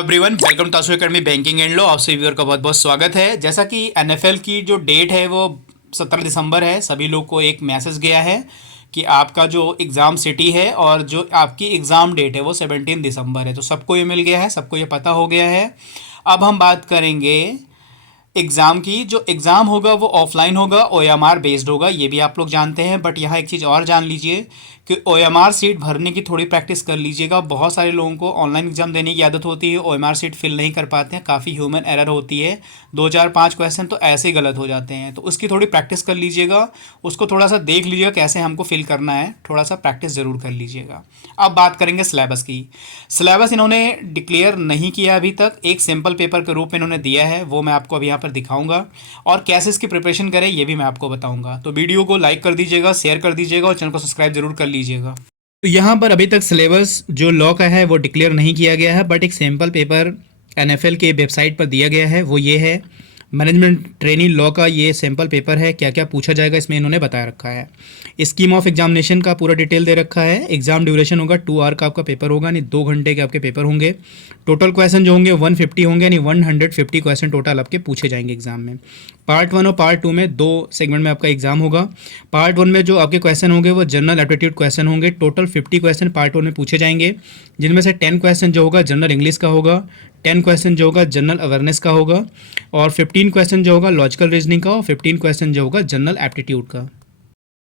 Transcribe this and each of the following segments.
Everyone, welcome to तासु academy banking and law. आप सभी व्यूअर का बहुत बहुत स्वागत है। जैसा कि एनएफएल की जो डेट है वो 17 दिसंबर है। सभी लोग को एक मैसेज गया है कि आपका जो एग्ज़ाम सिटी है और जो आपकी एग्ज़ाम डेट है वो 17 दिसंबर है। तो सबको ये मिल गया है, सबको ये पता हो गया है। अब हम बात करेंगे एग्ज़ाम की। जो एग्ज़ाम होगा वो ऑफलाइन होगा, ओएमआर बेस्ड होगा, ये भी आप लोग जानते हैं। बट यहाँ एक चीज़ और जान लीजिए कि ओएमआर सीट भरने की थोड़ी प्रैक्टिस कर लीजिएगा। बहुत सारे लोगों को ऑनलाइन एग्ज़ाम देने की आदत होती है, ओएमआर सीट फिल नहीं कर पाते हैं, काफ़ी ह्यूमन एरर होती है। 2 4 5 क्वेश्चन तो ऐसे ही गलत हो जाते हैं, तो उसकी थोड़ी प्रैक्टिस कर लीजिएगा। उसको थोड़ा सा देख लीजिएगा कैसे हमको फिल करना है, थोड़ा सा प्रैक्टिस ज़रूर कर लीजिएगा। अब बात करेंगे सिलेबस की। सिलेबस इन्होंने डिक्लेयर नहीं किया अभी तक, एक सिंपल पेपर के रूप में इन्होंने दिया है, वो मैं आपको अभी यहाँ पर दिखाऊंगा। और कैसे इसकी प्रिपरेशन करें ये भी मैं आपको बताऊंगा। तो वीडियो को लाइक कर दीजिएगा, शेयर कर दीजिएगा और चैनल को सब्सक्राइब जरूर कर लीजिएगा। तो यहाँ पर अभी तक सिलेबस जो लॉ का है वो डिक्लेयर नहीं किया गया है, बट एक सैम्पल पेपर एनएफएल के वेबसाइट पर दिया गया है। वो ये है मैनेजमेंट ट्रेनिंग लॉ का, ये सैम्पल पेपर है। क्या क्या पूछा जाएगा इसमें इन्होंने बता रखा है। स्कीम ऑफ एग्जामिनेशन का पूरा डिटेल दे रखा है। एग्जाम ड्यूरेशन होगा 2 आवर का आपका पेपर होगा, यानी 2 घंटे के आपके पेपर होंगे। टोटल क्वेश्चन जो होंगे 150 होंगे, यानी 150 क्वेश्चन टोटल आपके पूछे जाएंगे एग्जाम में। पार्ट 1 और पार्ट 2 में 2 सेगमेंट में आपका एग्जाम होगा। पार्ट 1 में जो आपके क्वेश्चन होंगे वो जनरल एप्टीट्यूड क्वेश्चन होंगे। टोटल 50 क्वेश्चन पार्ट 1 में पूछे जाएंगे, जिनमें से 10 क्वेश्चन जो होगा जनरल इंग्लिश का होगा, 10 क्वेश्चन जो होगा जनरल अवेयरनेस का होगा, और 15 क्वेश्चन जो होगा लॉजिकल रीजनिंग का, और 15 क्वेश्चन जो होगा जनरल एप्टीट्यूड का।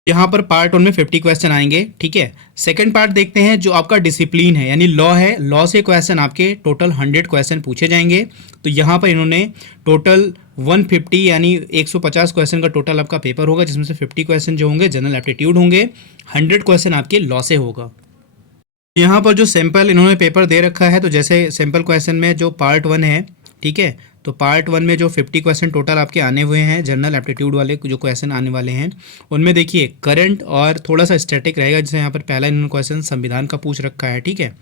यहाँ पर पार्ट 1 में 50 क्वेश्चन आएंगे, ठीक है। सेकंड पार्ट देखते हैं जो आपका डिसिप्लिन है, यानी लॉ है। लॉ से क्वेश्चन आपके टोटल 100 क्वेश्चन पूछे जाएंगे। तो यहाँ पर इन्होंने टोटल 150 यानी 150 क्वेश्चन का टोटल आपका पेपर होगा, जिसमें से 50 क्वेश्चन जो होंगे जनरल एप्टीट्यूड होंगे, 100 क्वेश्चन आपके लॉ से होगा। यहाँ पर जो सैंपल इन्होंने पेपर दे रखा है, तो जैसे सैंपल क्वेश्चन में जो पार्ट 1 है, ठीक है, तो पार्ट 1 में जो 50 क्वेश्चन टोटल आपके आने हुए हैं जनरल एप्टीट्यूड वाले जो क्वेश्चन आने वाले हैं, उनमें देखिए करंट और थोड़ा सा स्टैटिक रहेगा। जैसे यहाँ पर पहला इन्होंने क्वेश्चन संविधान का पूछ रखा है, ठीक है।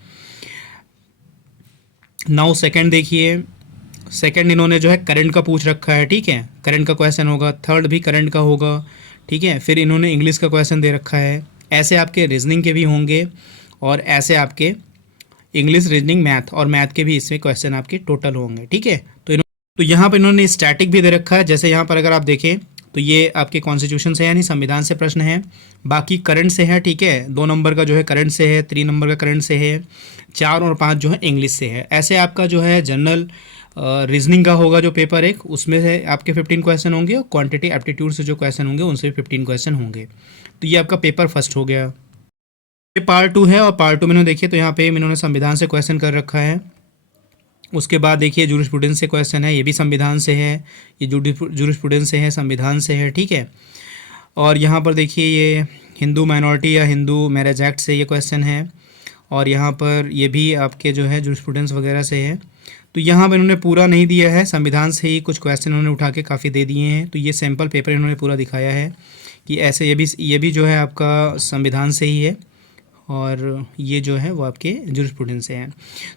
नाउ सेकंड देखिए, सेकंड इन्होंने जो है करंट का पूछ रखा है, ठीक है, करंट का क्वेश्चन होगा। थर्ड भी करंट का होगा, ठीक है। फिर इन्होंने इंग्लिश का क्वेश्चन दे रखा है। ऐसे आपके रीजनिंग के भी होंगे, और ऐसे आपके इंग्लिश, रीजनिंग, मैथ और मैथ के भी इसमें क्वेश्चन आपके टोटल होंगे, ठीक है। तो यहाँ पर इन्होंने स्टैटिक भी दे रखा है। जैसे यहाँ पर अगर आप देखें तो ये आपके कॉन्स्टिट्यूशन से है, यानी संविधान से प्रश्न है। बाकी करंट से है, ठीक है, 2 नंबर का जो है करंट से है, 3 नंबर का करंट से है, 4 और 5 जो है इंग्लिश से है। ऐसे आपका जो है जनरल रीजनिंग का होगा जो पेपर एक, उसमें से आपके 15 क्वेश्चन होंगे, और क्वांटिटी एप्टीट्यूड से जो क्वेश्चन होंगे उनसे भी 15 क्वेश्चन होंगे। तो ये आपका पेपर फर्स्ट हो गया। ये पार्ट 2 है, और पार्ट 2 में देखिए तो यहाँ पे इन्होंने संविधान से क्वेश्चन कर रखा है। उसके बाद देखिए जूरिस्प्रूडेंस से क्वेश्चन है, ये भी संविधान से है, ये जूरिस्प्रूडेंस से है, संविधान से है, ठीक है। और यहाँ पर देखिए ये हिंदू माइनॉरिटी या हिंदू मैरिज एक्ट से ये क्वेश्चन है, और यहाँ पर ये भी आपके जो है जूरिस्प्रूडेंस वगैरह से है। तो यहाँ पर इन्होंने पूरा नहीं दिया है, संविधान से ही कुछ क्वेश्चन इन्होंने उठा के काफ़ी दे दिए हैं। तो ये सैम्पल पेपर इन्होंने पूरा दिखाया है कि ऐसे ये भी जो है आपका संविधान से ही है, और ये जो है वो आपके जूरिस्प्रूडेंस से हैं।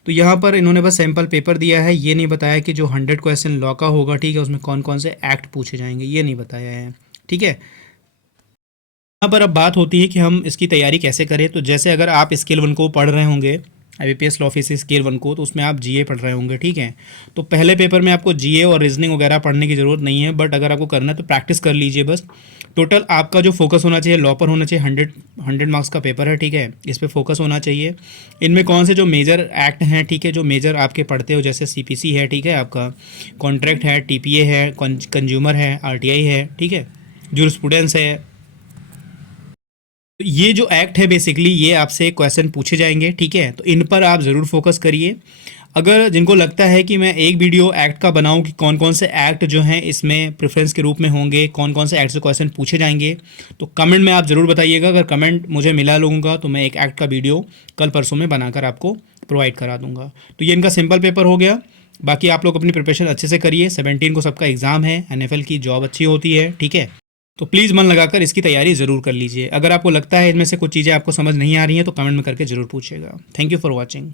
तो यहाँ पर इन्होंने बस सैम्पल पेपर दिया है, ये नहीं बताया कि जो 100 क्वेश्चन लॉ का होगा, ठीक है, उसमें कौन कौन से एक्ट पूछे जाएंगे, ये नहीं बताया है, ठीक है। यहाँ पर अब बात होती है कि हम इसकी तैयारी कैसे करें। तो जैसे अगर आप स्केल 1 को पढ़ रहे होंगे, IBPS लॉ ऑफिस स्केल 1 को, तो उसमें आप GA पढ़ रहे होंगे, ठीक है। तो पहले पेपर में आपको GA और रीजनिंग वगैरह पढ़ने की ज़रूरत नहीं है, बट अगर आपको करना है तो प्रैक्टिस कर लीजिए बस। टोटल आपका जो फोकस होना चाहिए लॉ पर होना चाहिए। 100 मार्क्स का पेपर है, ठीक है, इस पर फोकस होना चाहिए। इनमें कौन से जो मेजर एक्ट हैं, ठीक है, जो मेजर आपके पढ़ते हो, जैसे CPC है, ठीक है, आपका कॉन्ट्रैक्ट है, TPA है, कंज्यूमर है, RTI है, ठीक है, जूरिस्प्रूडेंस है। तो ये जो एक्ट है बेसिकली ये आपसे क्वेश्चन पूछे जाएंगे, ठीक है। तो इन पर आप ज़रूर फोकस करिए। अगर जिनको लगता है कि मैं एक वीडियो एक्ट का बनाऊं कि कौन कौन से एक्ट जो हैं इसमें प्रेफरेंस के रूप में होंगे, कौन कौन से एक्ट से क्वेश्चन पूछे जाएंगे, तो कमेंट में आप ज़रूर बताइएगा। अगर कमेंट मुझे मिला लोगों का तो मैं एक एक्ट का वीडियो कल परसों में बनाकर आपको प्रोवाइड करा दूंगा। तो ये इनका सिंपल पेपर हो गया। बाकी आप लोग अपनी प्रिपरेशन अच्छे से करिए। 17 को सबका एग्ज़ाम है, NFL की जॉब अच्छी होती है, ठीक है। तो प्लीज़ मन लगाकर इसकी तैयारी ज़रूर कर लीजिए। अगर आपको लगता है इनमें से कुछ चीज़ें आपको समझ नहीं आ रही हैं तो कमेंट में करके ज़रूर पूछिएगा। Thank you for watching.